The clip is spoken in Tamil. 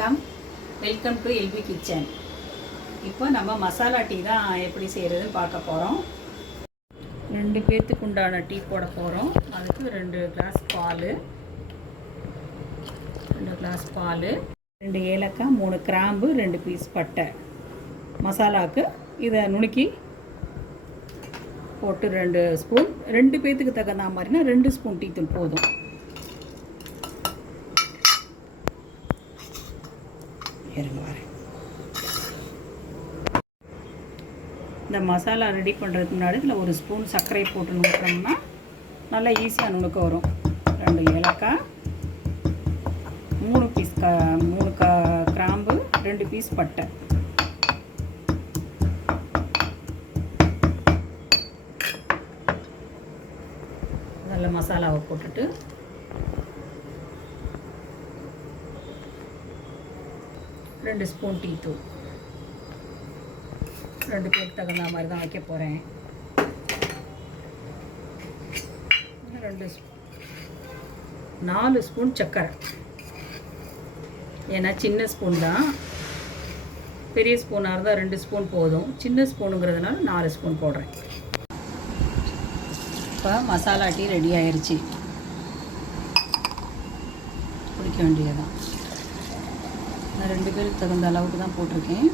வணக்கம், வெல்கம் டு எல்பி கிச்சன். இப்போ நம்ம மசாலா டீ தான் எப்படி செய்கிறதுன்னு பார்க்க போகிறோம். 2 பேர்த்துக்கு உண்டான டீ போட போகிறோம். அதுக்கு 2 கிளாஸ் பால், 2 ஏலக்காய், 3 கிராம்பு, 2 பீஸ் பட்டை. மசாலாவுக்கு இதை நுணுக்கி போட்டு 2 ஸ்பூன், 2 பேர்த்துக்கு தகுந்த மாதிரினா 2 ஸ்பூன் டீ தூள் போதும். இந்த மசாலா ரெடி பண்ணுறதுக்கு முன்னாடி இதில் 1 ஸ்பூன் சர்க்கரை போட்டு நுணுக்கணும்னா நல்லா ஈஸியாக நுணுக்க வரும். 2 ஏலக்காய், 3 கிராம்பு, 2 பீஸ் பட்டை. நல்ல மசாலாவை போட்டுட்டு ரெண்டு ஸ்பூன் டீ தூள், 2 பேருக்கு தகுந்த மாதிரி தான் வைக்க போகிறேன். 4 ஸ்பூன் சர்க்கரை, ஏன்னா சின்ன ஸ்பூன் தான், பெரிய ஸ்பூனாக இருந்தால் 2 ஸ்பூன் போதும். சின்ன ஸ்பூனுங்கிறதுனால 4 ஸ்பூன் போடுறேன். இப்போ மசாலா டீ ரெடி ஆயிடுச்சு. குடிக்க வேண்டியதுதான். நான் 2 பேருக்கு தகுந்த அளவுக்கு தான் போட்டிருக்கேன்.